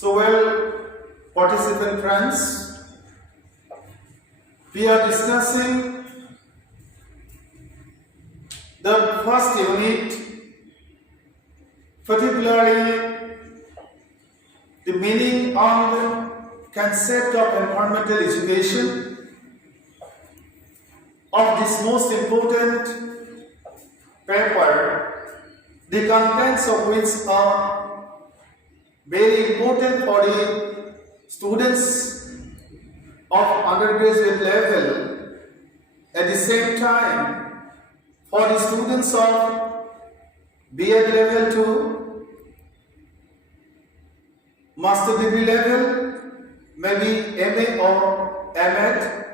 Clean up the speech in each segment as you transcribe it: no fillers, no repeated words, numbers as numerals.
Well, participant friends, we are discussing the first unit, particularly the meaning on the concept of environmental education of this most important paper, the contents of which are very important for the students of undergraduate level, at the same time for the students of B.Ed level to master degree level, maybe MA or M.Ed,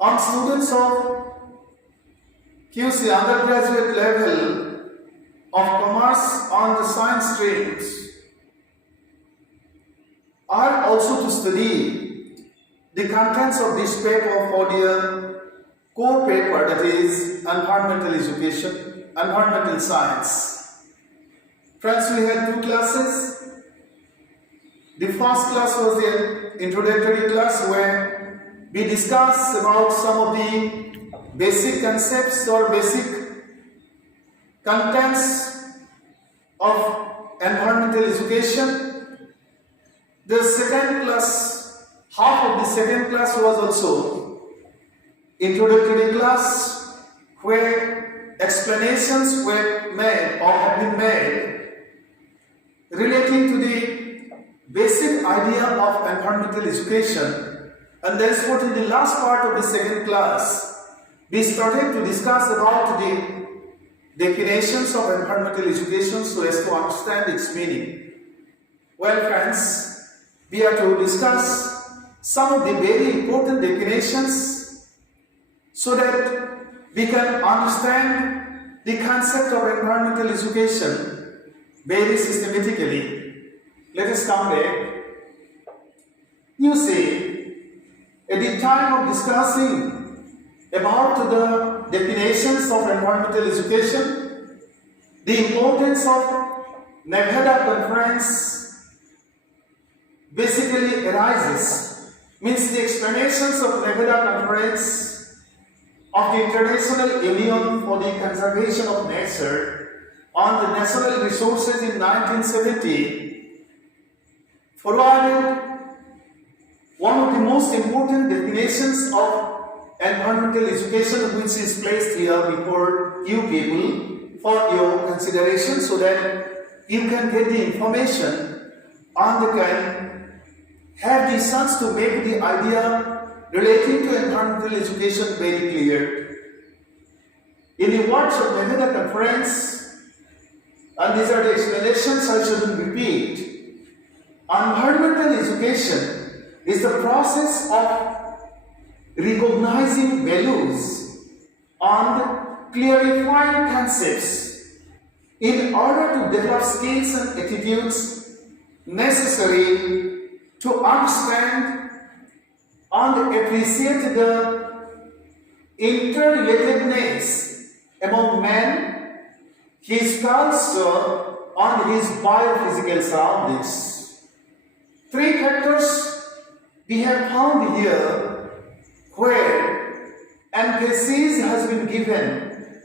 on students of QC undergraduate level of commerce on the science streams are also to study the contents of this paper for their core paper, that is environmental education, environmental science. Friends, we had two classes. The first class was the introductory class where we discussed about some of the basic concepts or basic contents of environmental education. The second class, half of the second class was also introductory class where explanations were made or have been made relating to the basic idea of environmental education. And thenceforth in the last part of the second class, we started to discuss about the definitions of environmental education so as to understand its meaning. Well, friends, we are to discuss some of the very important definitions so that we can understand the concept of environmental education very systematically. Let us come back. You see, at the time of discussing about the definitions of environmental education, the importance of Nevada Conference basically arises, means the explanations of Nevada Conference of the International Union for the Conservation of Nature on the Natural Resources in 1970 provided one of the most important definitions of environmental education, which is placed here before you people for your consideration so that you can get the information on the kind, have the chance to make the idea relating to environmental education very clear. In the words of Nevada Conference, and these are the explanations I shouldn't repeat, environmental education is the process of recognizing values and clarifying concepts in order to develop skills and attitudes necessary to understand and appreciate the interrelatedness among man, his culture, and his biophysical surroundings. Three factors we have found here where emphasis has been given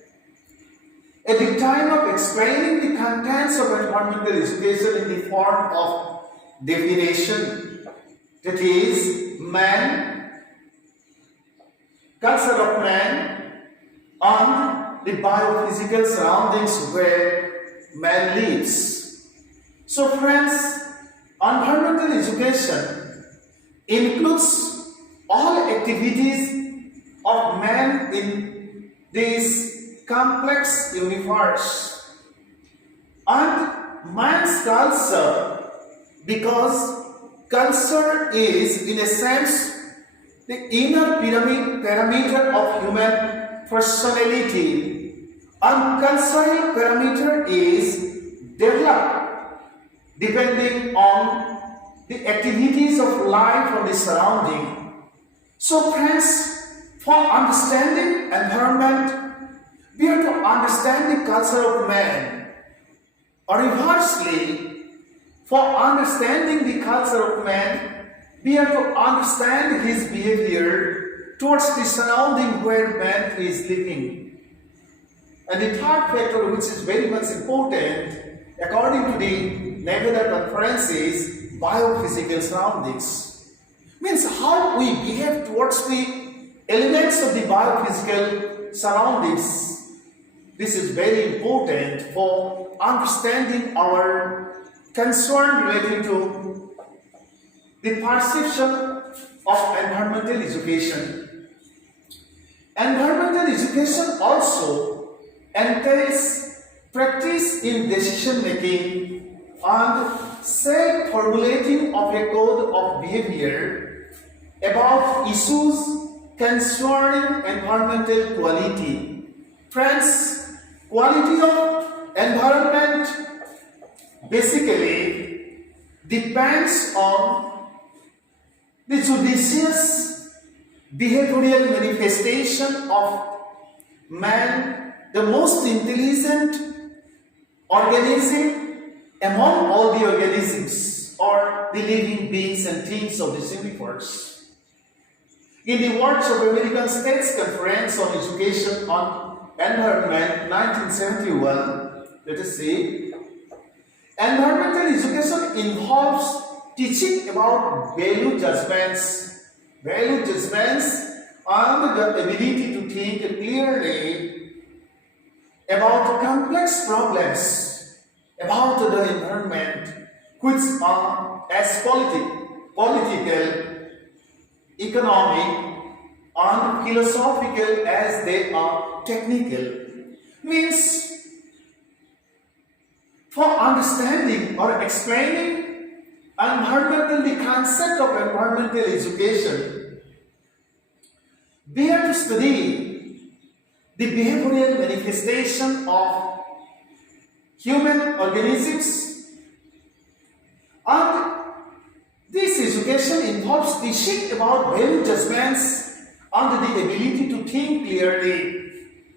at the time of explaining the contents of environmental education in the form of definition, that is man, culture of man, and the biophysical surroundings where man lives. So friends, environmental education includes all activities of man in this complex universe and man's culture, because culture is, in a sense, the inner parameter of human personality, and cultural parameter is developed depending on the activities of life or the surrounding. So friends, for understanding environment, we have to understand the culture of man. Or reversely, For understanding the culture of man, we have to understand his behavior towards the surrounding where man is living. And the third factor, which is very much important, according to the Nevada Conference, is biophysical surroundings. Means how we behave towards the elements of the biophysical surroundings. This is very important for understanding our concern relating to the perception of environmental education. Environmental education also entails practice in decision making and self-formulating of a code of behavior about issues concerning environmental quality. Friends, quality of environment basically depends on the judicious behavioral manifestation of man, the most intelligent organism among all the organisms or the living beings and things of this universe. In the words of American States Conference on Education on Environment 1971, let us see, environmental education involves teaching about value judgments and the ability to think clearly about complex problems about the environment, which are as political, economic, and philosophical as they are technical. Means, for understanding or explaining the concept of environmental education, we have to study the behavioral manifestation of human organisms, and this education involves teaching about value judgments and the ability to think clearly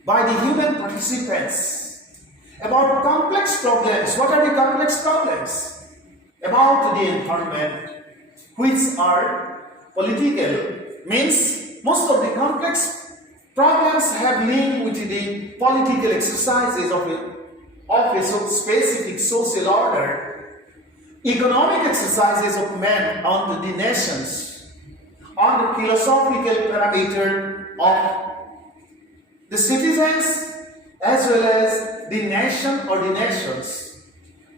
by the human participants about complex problems. What are the complex problems? About the environment, which are political. Means most of the complex problems have link with the political exercises of a specific social order, economic exercises of men on the nations, on the philosophical parameter of the citizens as well as the nation or the nations,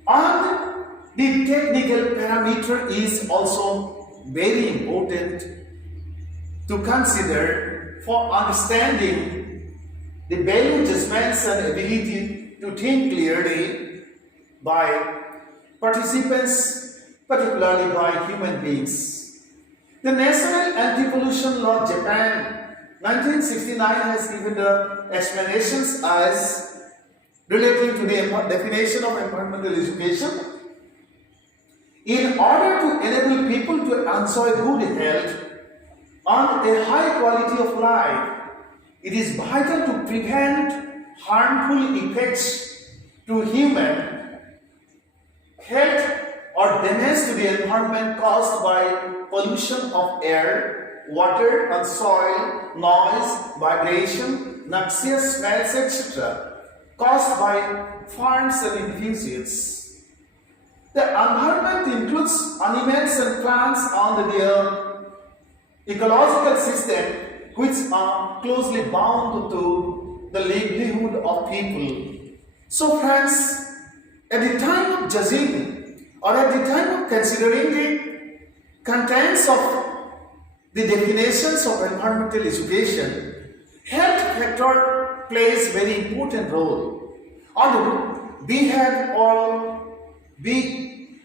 and the technical parameter is also very important to consider for understanding the value judgments and ability to think clearly by participants, particularly by human beings. The National Anti-Pollution Law Japan 1969 has given the explanations as relating to the definition of environmental education. In order to enable people to enjoy good health and a high quality of life, it is vital to prevent harmful effects to human health or damage to the environment caused by pollution of air, water and soil, noise, vibration, noxious smells, etc., caused by farms and individuals. The environment includes animals and plants on their ecological system, which are closely bound to the livelihood of people. So friends, at the time of judging or at the time of considering the contents of the definitions of environmental education, health factor plays very important role. Although we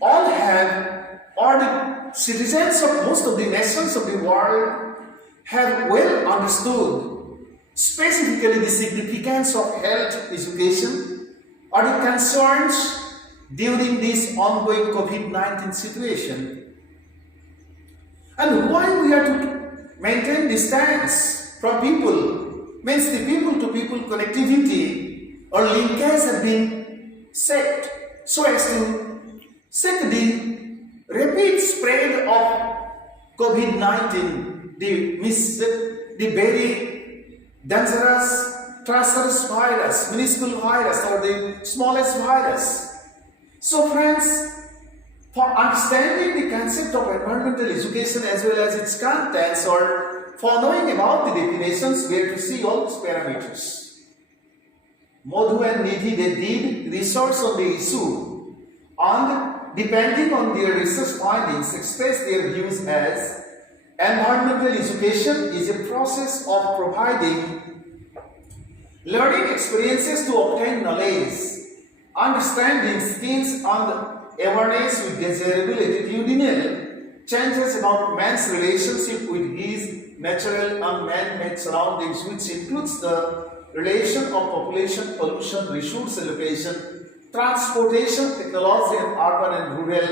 all have, or the citizens of most of the nations of the world have well understood specifically the significance of health education or the concerns during this ongoing COVID-19 situation. And why we are to maintain distance from people means the people-to-people connectivity or linkage have been set so as to Second, the rapid spread of COVID-19, the very dangerous, treacherous virus, minuscule virus or the smallest virus. So friends, for understanding the concept of environmental education as well as its contents, or for knowing about the definitions, we have to see all these parameters. Madhu and Nidhi, they did research on the issue and depending on their research findings, express their views as environmental education is a process of providing learning experiences to obtain knowledge, understanding, skills, and awareness with desirable attitudinal changes about man's relationship with his natural and man-made surroundings, which includes the relation of population, pollution, resource allocation, transportation, technology, and urban and rural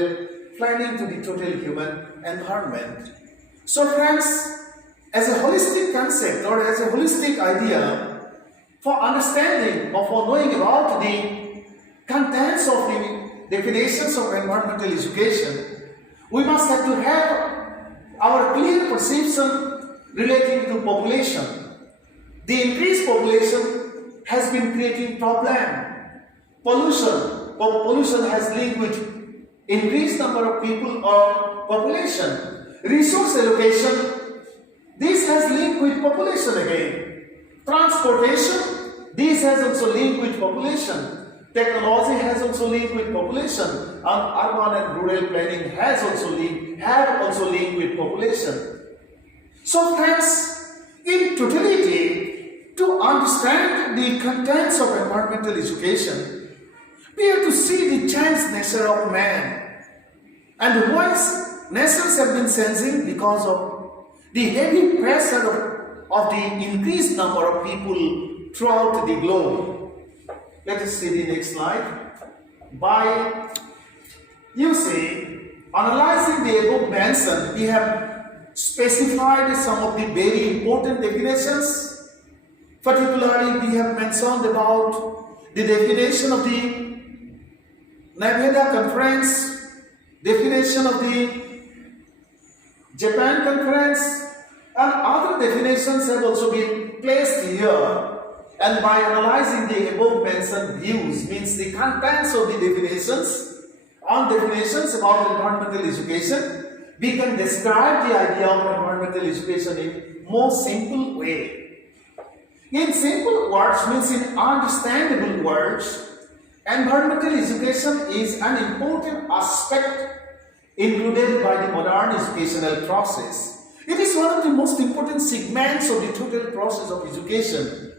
planning to the total human environment. So friends, as a holistic concept or as a holistic idea, for understanding or for knowing about the contents of the definitions of environmental education, we must have to have our clear perception relating to population. The increased population has been creating problem. Pollution has linked with increased number of people or population. Resource allocation, this has linked with population again. Transportation, this has also linked with population. Technology has also linked with population, and urban and rural planning have also linked with population. So friends, in totality, to understand the contents of environmental education, we have to see the changed nature of man. And once nations have been sensing because of the heavy pressure of the increased number of people throughout the globe. Let us see the next slide. By, analyzing the above mentioned, we have specified some of the very important definitions. Particularly, we have mentioned about the definition of the Nevada Conference, definition of the Japan Conference, and other definitions have also been placed here. And by analyzing the above mentioned views, means the contents of the definitions about environmental education, we can describe the idea of environmental education in more simple way. In simple words, means in understandable words, environmental education is an important aspect included by the modern educational process. It is one of the most important segments of the total process of education.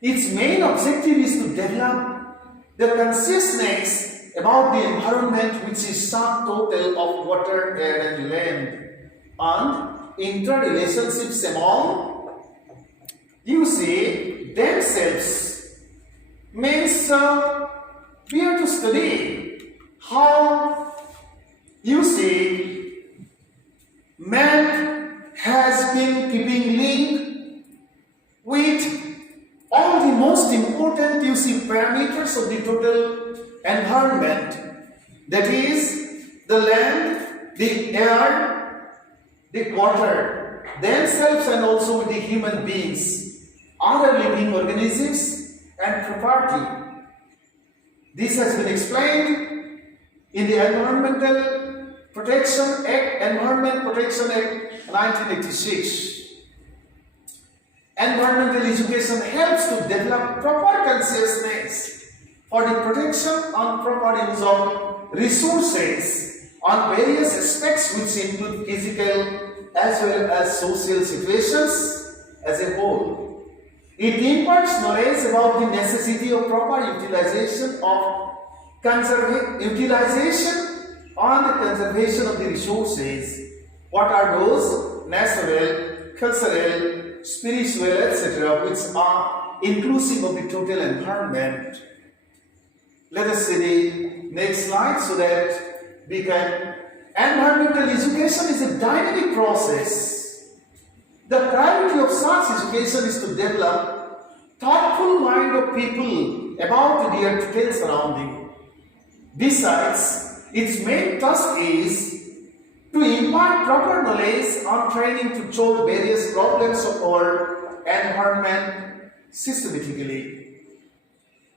Its main objective is to develop the consciousness about the environment, which is sum total of water, air, and land, and interrelationships among, themselves. Means we have to study how, man has been keeping link with all the most important, parameters of the total environment. That is, the land, the air, the water, themselves, and also with the human beings, other living organisms, and property. This has been explained in the Environment Protection Act 1986. Environmental education helps to develop proper consciousness for the protection and proper use of resources on various aspects, which include physical as well as social situations as a whole. It imparts knowledge about the necessity of proper utilization and the conservation of the resources. What are those? Natural, cultural, spiritual, etc., which are inclusive of the total environment. Let us see the next slide so that we can. Environmental education is a dynamic process. The priority of such education is to develop thoughtful mind of people about their total surrounding. Besides, its main task is to impart proper knowledge on training to solve various problems of our environment systematically.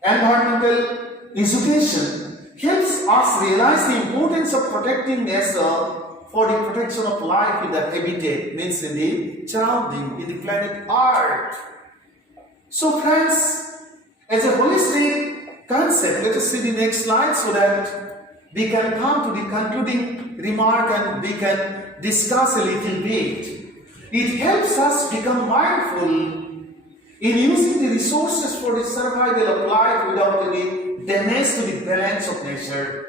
Environmental education helps us realize the importance of protecting nature for the protection of life in the habitat, means in the surrounding, in the planet Earth. So friends, as a holistic concept, let us see the next slide so that we can come to the concluding remark and we can discuss a little bit. It helps us become mindful in using the resources for the survival of life without any damage to the balance of nature.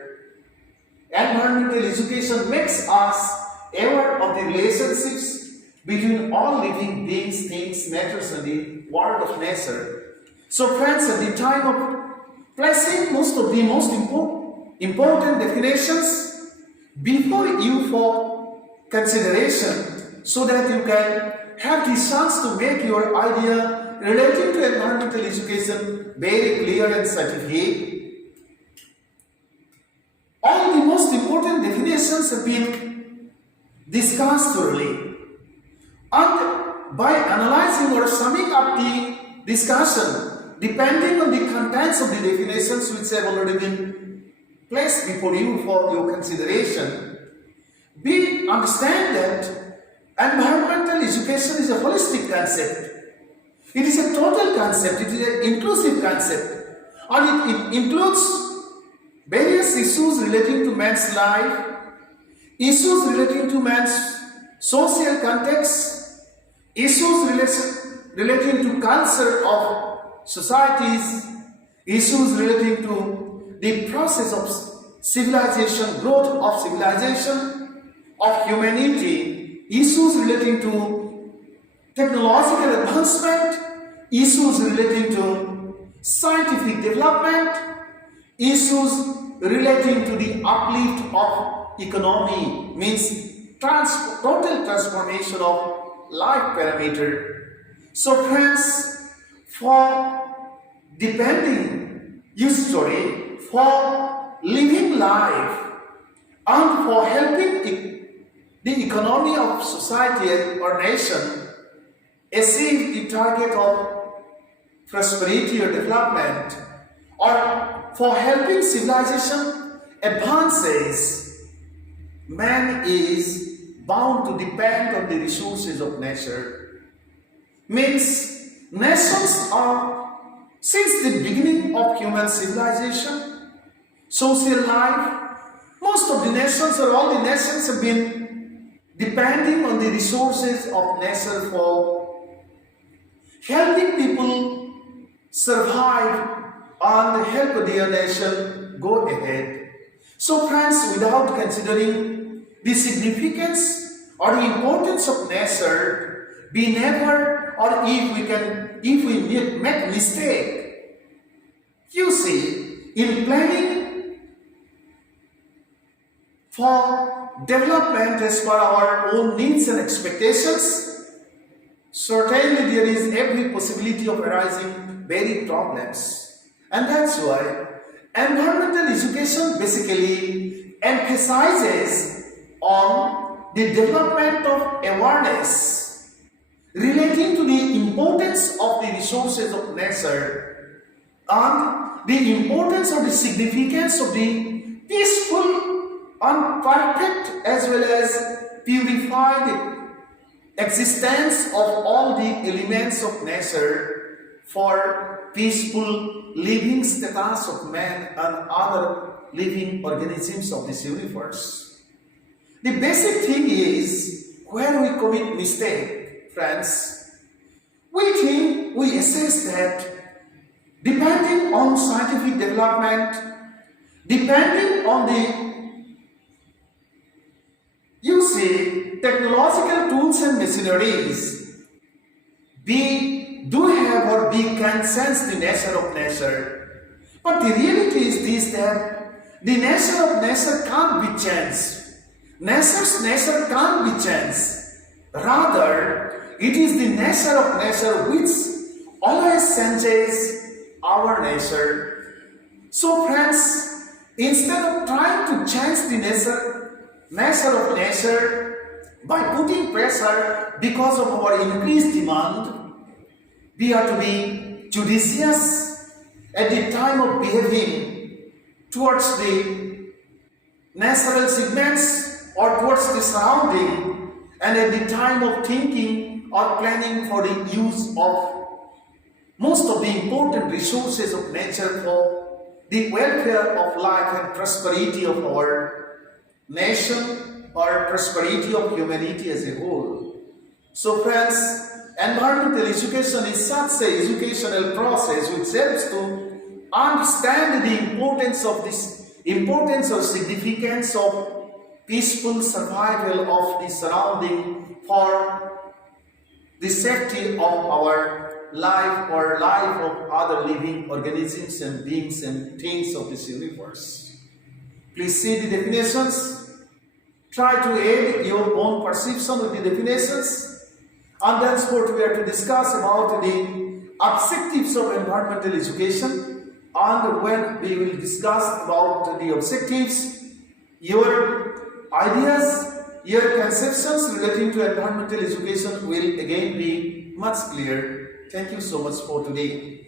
Environmental education makes us aware of the relationships between all living beings, things, matters, and the world of nature. So friends, at the time of placing most of the most important definitions before you for consideration so that you can have the chance to make your idea relating to environmental education very clear and scientific. All the most important definitions have been discussed thoroughly. And by analyzing or summing up the discussion, depending on the contents of the definitions which have already been placed before you for your consideration, we understand that environmental education is a holistic concept. It is a total concept, it is an inclusive concept, and it includes various issues relating to man's life, issues relating to man's social context, issues relating to culture of societies, issues relating to the process of civilization, growth of civilization, of humanity, issues relating to technological advancement, issues relating to scientific development, issues relating to the uplift of economy, means total transformation of life parameter. So friends, for depending history, for living life, and for helping the economy of society or nation achieve the target of prosperity or development, or for helping civilization advances, man is bound to depend on the resources of nature. Means nations are, since the beginning of human civilization, social life, most of the nations or all the nations have been depending on the resources of nature for helping people survive and help their nation go ahead. So friends, without considering the significance or the importance of nature, we never, or if we make mistake, you see, in planning for development as per our own needs and expectations, certainly there is every possibility of arising varied problems. And that's why environmental education basically emphasizes on the development of awareness relating to the importance of the resources of nature and the importance or the significance of the peaceful and perfect as well as purified existence of all the elements of nature for peaceful living status of man and other living organisms of this universe. The basic thing is, where we commit mistake, friends, we assess that depending on scientific development, depending on the technological tools and machineries, we do have or we can sense the nature of nature. But the reality is this, that the nature of nature can't be changed. Nature's nature can't be changed. Rather, it is the nature of nature which always changes our nature. So friends, Instead of trying to change the nature of nature by putting pressure because of our increased demand, we are to be judicious at the time of behaving towards the natural segments or towards the surrounding, and at the time of thinking or planning for the use of most of the important resources of nature for the welfare of life and prosperity of our nation or prosperity of humanity as a whole. So friends, environmental education is such an educational process which helps to understand the importance or significance of peaceful survival of the surrounding for the safety of our life or life of other living organisms and beings and things of this universe. Please see the definitions. Try to aid your own perception with the definitions. And thenceforth we are to discuss about the objectives of environmental education. And when we will discuss about the objectives, your ideas, your conceptions relating to environmental education will again be much clearer. Thank you so much for today.